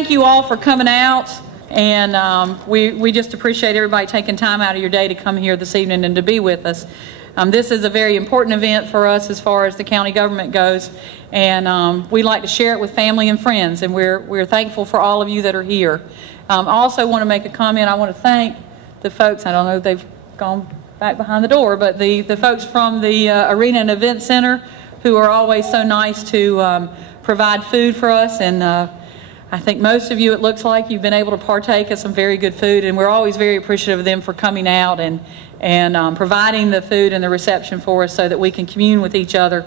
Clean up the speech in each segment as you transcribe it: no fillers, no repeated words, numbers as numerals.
thank you all for coming out, and we just appreciate everybody taking time out of your day to come here this evening and to be with us. This is a very important event for us as far as the county government goes, and we like to share it with family and friends, and we're thankful for all of you that are here. I also want to make a comment. I want to thank the folks, I don't know if they've gone back behind the door, but the folks from the Arena and Event Center who are always so nice to provide food for us, and I think most of you, it looks like, you've been able to partake of some very good food, and we're always very appreciative of them for coming out and providing the food and the reception for us so that we can commune with each other.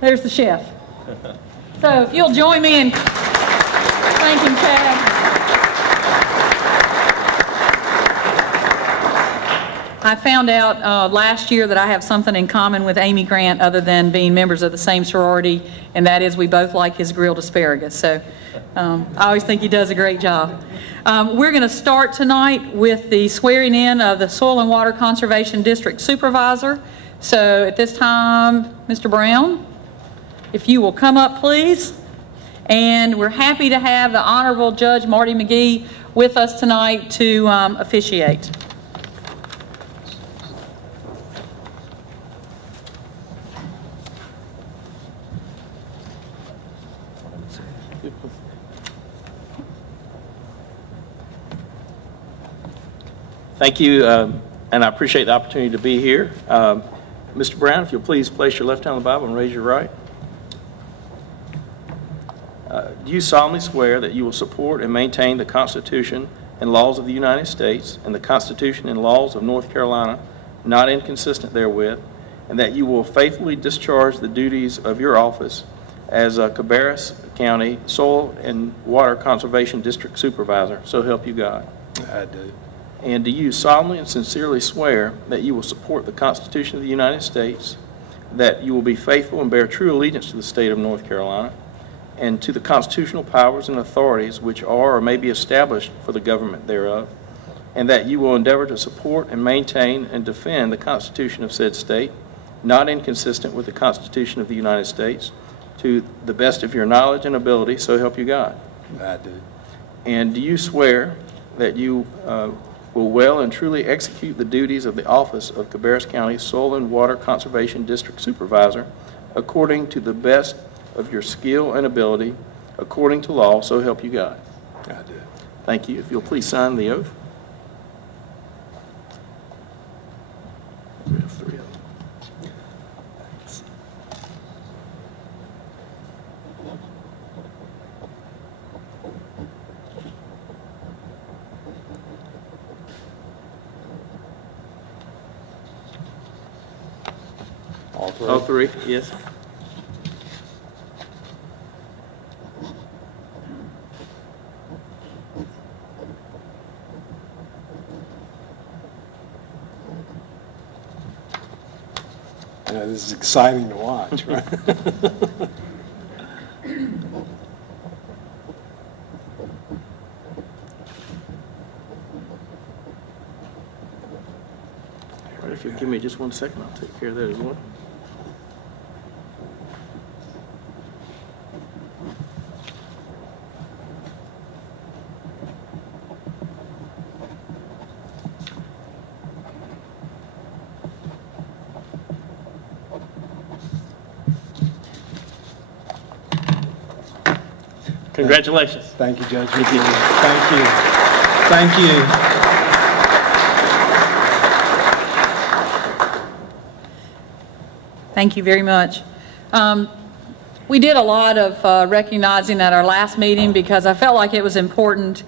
There's the chef. So if you'll join me in thanking Chad. I found out last year that I have something in common with Amy Grant other than being members of the same sorority, and that is we both like his grilled asparagus. So I always think he does a great job. We're going to start tonight with the swearing in of the Soil and Water Conservation District Supervisor. So at this time, Mr. Brown, if you will come up, please. And we're happy to have the Honorable Judge Marty McGee with us tonight to officiate. Thank you, and I appreciate the opportunity to be here. Mr. Brown, if you'll please place your left hand on the Bible and raise your right. Do you solemnly swear that you will support and maintain the Constitution and laws of the United States and the Constitution and laws of North Carolina, not inconsistent therewith, and that you will faithfully discharge the duties of your office as a Cabarrus County Soil and Water Conservation District Supervisor? So help you God. I do. And do you solemnly and sincerely swear that you will support the Constitution of the United States, that you will be faithful and bear true allegiance to the state of North Carolina, and to the constitutional powers and authorities which are or may be established for the government thereof, and that you will endeavor to support and maintain and defend the Constitution of said state, not inconsistent with the Constitution of the United States, to the best of your knowledge and ability, so help you God? I do. And do you swear that you will well and truly execute the duties of the office of Cabarrus County Soil and Water Conservation District Supervisor according to the best of your skill and ability, according to law, so help you God? I do. Thank you. If you'll please sign the oath. We have three of them. All three? All three, yes. Yeah, this is exciting to watch, right? All right, if you'll give me just 1 second, I'll take care of that as well. Congratulations. Thank you, Judge. Thank you. Thank you. Thank you. Thank you very much. We did a lot of recognizing at our last meeting because I felt like it was important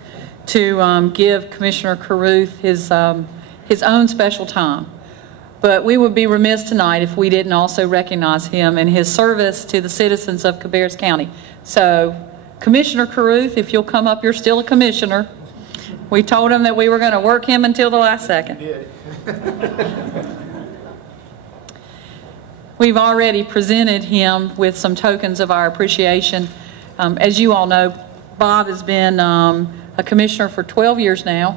to give Commissioner Cabarrus his own special time. But we would be remiss tonight if we didn't also recognize him and his service to the citizens of Cabarrus County. So, Commissioner Cabarrus, if you'll come up, you're still a commissioner. We told him that we were going to work him until the last second. We've already presented him with some tokens of our appreciation. As you all know, Bob has been a commissioner for 12 years now.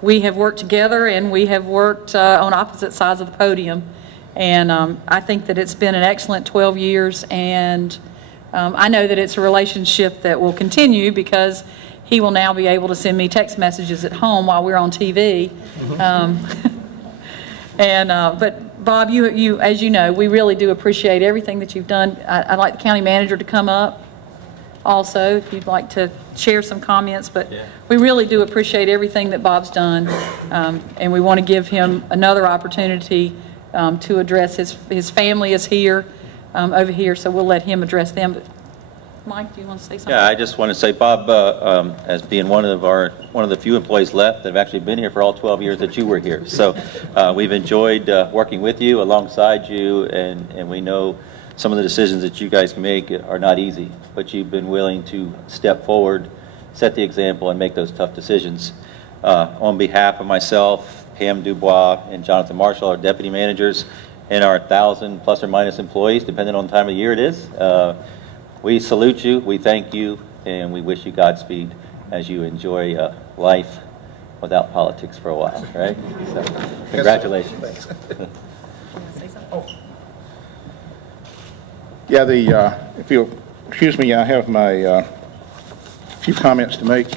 We have worked together and we have worked on opposite sides of the podium. And I think that it's been an excellent 12 years, and I know that it's a relationship that will continue because he will now be able to send me text messages at home while we're on TV. But Bob, you, as you know, we really do appreciate everything that you've done. I'd like the county manager to come up also, if you'd like to share some comments, but we really do appreciate everything that Bob's done, and we want to give him another opportunity to address his family is here, over here, so we'll let him address them. But Mike, do you want to say something? Yeah, I just want to say, Bob, as being one of the few employees left that have actually been here for all 12 years that you were here. So we've enjoyed working with you, alongside you, and we know some of the decisions that you guys make are not easy, but you've been willing to step forward, set the example, and make those tough decisions. On behalf of myself, Pam Dubois, and Jonathan Marshall, our deputy managers, and our 1,000 plus or minus employees, depending on the time of year it is, we salute you, we thank you, and we wish you Godspeed as you enjoy life without politics for a while, right? So, congratulations. Thanks. Yeah, if you'll excuse me, I have my few comments to make.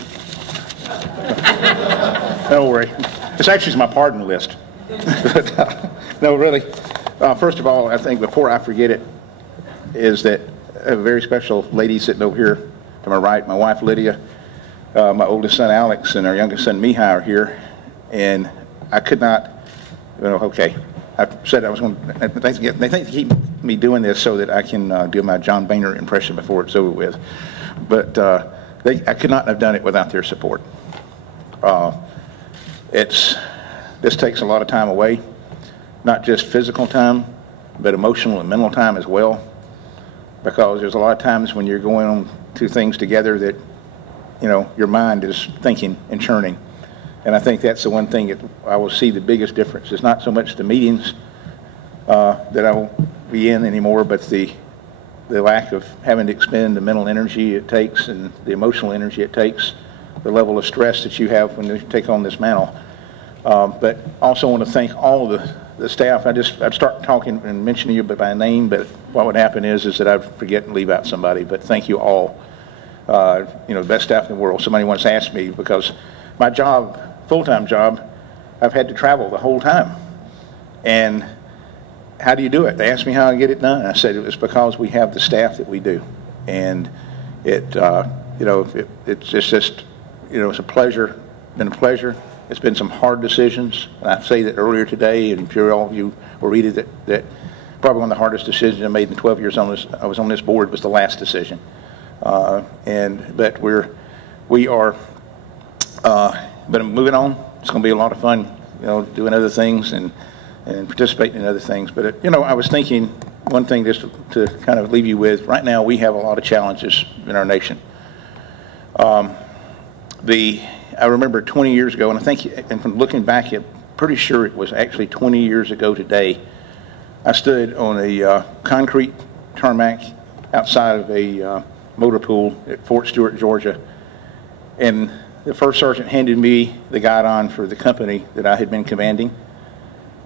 Don't worry. This actually is my pardon list. No, really. First of all, I think before I forget it, is that a very special lady sitting over here to my right, my wife Lydia, my oldest son Alex, and our youngest son Mihai are here, and I could not, okay, I said I was going to, they think to keep me doing this so that I can do my John Boehner impression before it's over with, but I could not have done it without their support. This takes a lot of time away, not just physical time, but emotional and mental time as well, because there's a lot of times when you're going on two things together that, your mind is thinking and churning. And I think that's the one thing that I will see the biggest difference. It's not so much the meetings that I won't be in anymore, but the lack of having to expend the mental energy it takes and the emotional energy it takes, the level of stress that you have when you take on this mantle. But also want to thank all of the staff. I'd start talking and mentioning you by name, but what would happen is that I'd forget and leave out somebody. But thank you all. The best staff in the world. Somebody once asked me, because my job, full-time job, I've had to travel the whole time. And how do you do it? They asked me how I get it done. I said it was because we have the staff that we do. And it's just, it's a pleasure, been a pleasure. It's been some hard decisions. And I say that earlier today, and I'm sure all of you will read it, that probably one of the hardest decisions I made in 12 years I was on this board was the last decision. But I'm moving on. It's going to be a lot of fun, doing other things and participating in other things. But, I was thinking one thing just to kind of leave you with. Right now, we have a lot of challenges in our nation. I remember 20 years ago, and I think, and from looking back, I'm pretty sure it was actually 20 years ago today, I stood on a concrete tarmac outside of a motor pool at Fort Stewart, Georgia, and the first sergeant handed me the guidon for the company that I had been commanding.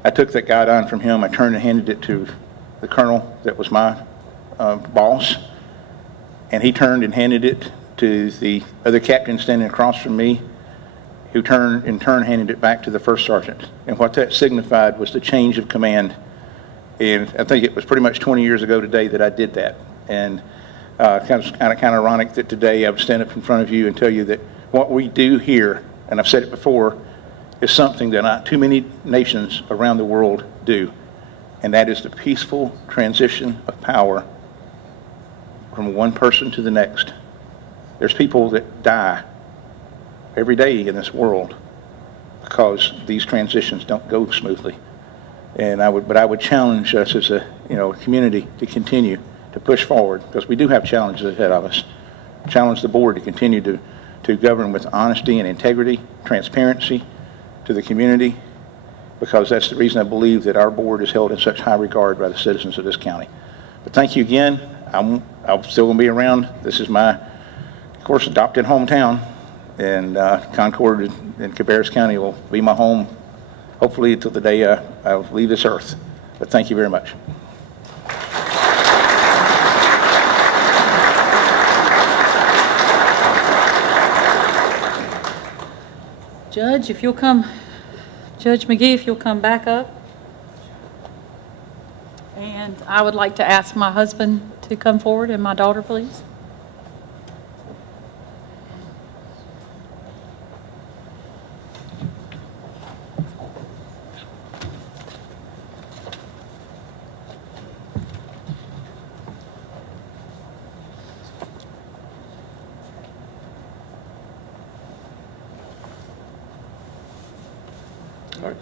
I took that guidon from him, I turned and handed it to the colonel that was my boss, and he turned and handed it to the other captain standing across from me, who in turn handed it back to the first sergeant. And what that signified was the change of command. And I think it was pretty much 20 years ago today that I did that. And kind of ironic that today I would stand up in front of you and tell you that what we do here, and I've said it before, is something that not too many nations around the world do. And that is the peaceful transition of power from one person to the next. There's people that die every day in this world because these transitions don't go smoothly. And I would challenge us as a community to continue to push forward, because we do have challenges ahead of us. Challenge the board to continue to govern with honesty and integrity, transparency to the community, because that's the reason I believe that our board is held in such high regard by the citizens of this county. But thank you again. I'm still going to be around. This is my, of course, adopted hometown, and Concord and Cabarrus County will be my home, hopefully until the day I'll leave this earth. But thank you very much. Judge, if you'll come, Judge McGee, if you'll come back up. And I would like to ask my husband to come forward and my daughter, please. All right.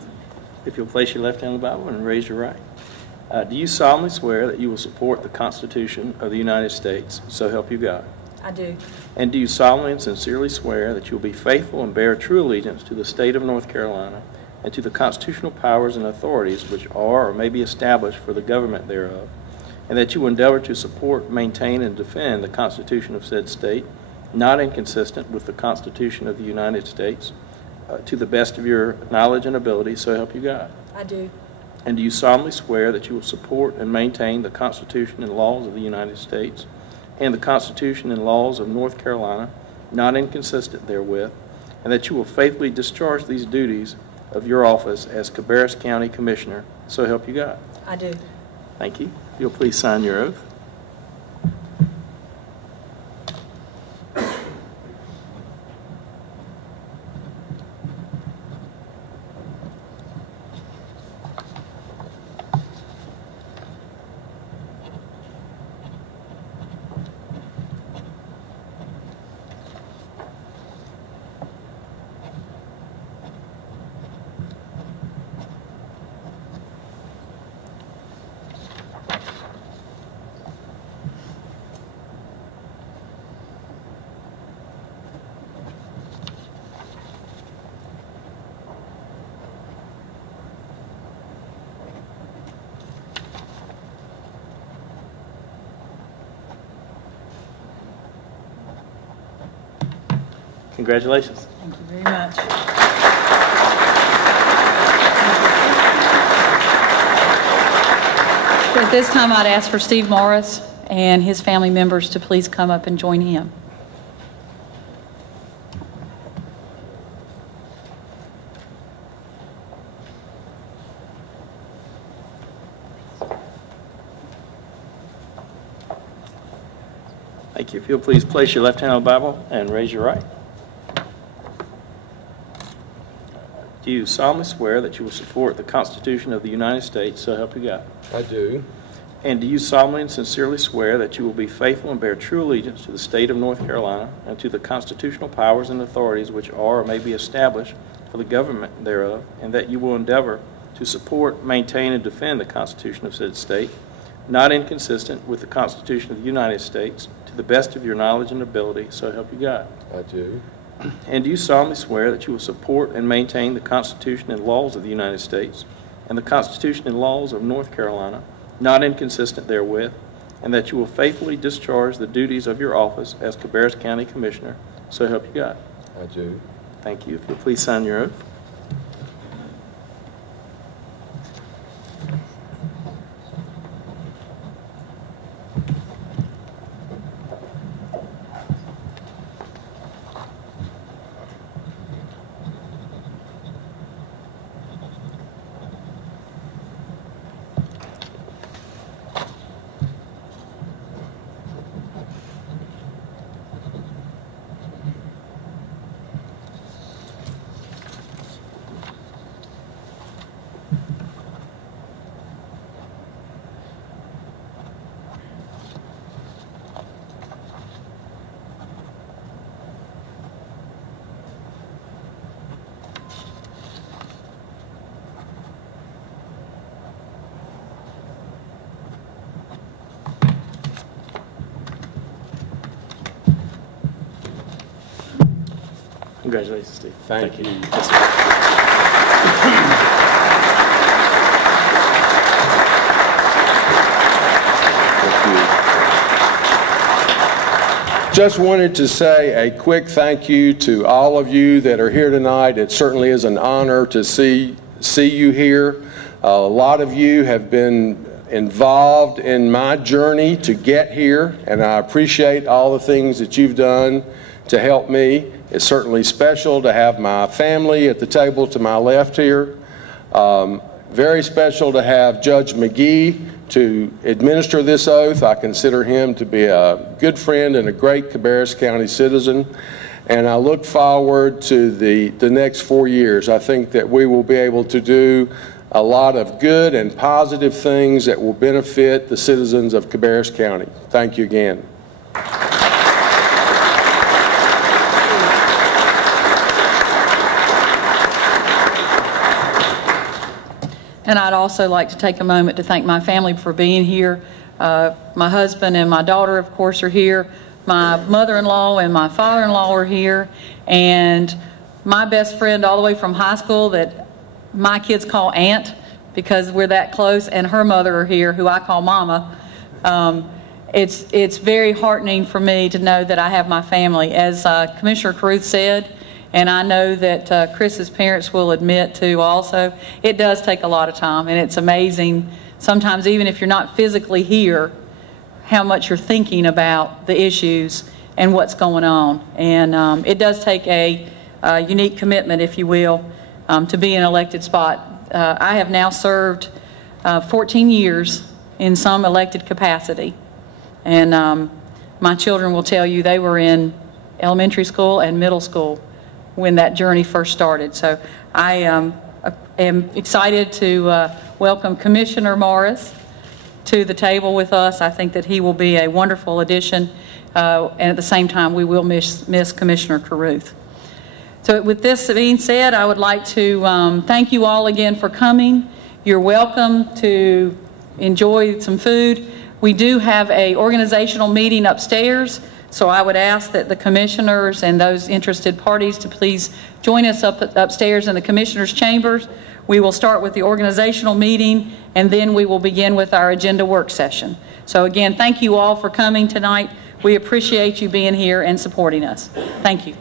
If you'll place your left hand on the Bible and raise your right. Do you solemnly swear that you will support the Constitution of the United States, so help you God? I do. And do you solemnly and sincerely swear that you will be faithful and bear true allegiance to the state of North Carolina and to the constitutional powers and authorities which are or may be established for the government thereof, and that you will endeavor to support, maintain, and defend the Constitution of said state, not inconsistent with the Constitution of the United States, to the best of your knowledge and ability, so help you God? I do. And do you solemnly swear that you will support and maintain the Constitution and laws of the United States and the Constitution and laws of North Carolina, not inconsistent therewith, and that you will faithfully discharge these duties of your office as Cabarrus County Commissioner, so help you God? I do. Thank you. If you'll please sign your oath. Congratulations. Thank you very much. At this time, I'd ask for Steve Morris and his family members to please come up and join him. Thank you. If you'll please place your left hand on the Bible and raise your right. Do you solemnly swear that you will support the Constitution of the United States, so help you God? I do. And do you solemnly and sincerely swear that you will be faithful and bear true allegiance to the state of North Carolina and to the constitutional powers and authorities which are or may be established for the government thereof, and that you will endeavor to support, maintain, and defend the Constitution of said state, not inconsistent with the Constitution of the United States, to the best of your knowledge and ability, so help you God? I do. And do you solemnly swear that you will support and maintain the Constitution and laws of the United States and the Constitution and laws of North Carolina, not inconsistent therewith, and that you will faithfully discharge the duties of your office as Cabarrus County Commissioner, so help you God? I do. Thank you. If you'll please sign your oath. Congratulations, Steve. Thank you. Yes, sir. Just wanted to say a quick thank you to all of you that are here tonight. It certainly is an honor to see you here. A lot of you have been involved in my journey to get here, and I appreciate all the things that you've done to help me. It's certainly special to have my family at the table to my left here. Very special to have Judge McGee to administer this oath. I consider him to be a good friend and a great Cabarrus County citizen. And I look forward to the next 4 years. I think that we will be able to do a lot of good and positive things that will benefit the citizens of Cabarrus County. Thank you again. And I'd also like to take a moment to thank my family for being here. My husband and my daughter, of course, are here. My mother-in-law and my father-in-law are here. And my best friend all the way from high school that my kids call Aunt because we're that close, and her mother are here, who I call Mama. It's very heartening for me to know that I have my family. As Commissioner Cabarrus said, and I know that Chris's parents will admit to also, it does take a lot of time, and it's amazing sometimes, even if you're not physically here, how much you're thinking about the issues and what's going on. And it does take a unique commitment, if you will, to be in an elected spot. I have now served 14 years in some elected capacity. And my children will tell you they were in elementary school and middle school when that journey first started. So I am excited to welcome Commissioner Morris to the table with us. I think that he will be a wonderful addition, and at the same time we will miss Commissioner Cabarrus. So with this being said, I would like to thank you all again for coming. You're welcome to enjoy some food. We do have an organizational meeting upstairs, so I would ask that the commissioners and those interested parties to please join us upstairs in the commissioners' chambers. We will start with the organizational meeting, and then we will begin with our agenda work session. So again, thank you all for coming tonight. We appreciate you being here and supporting us. Thank you.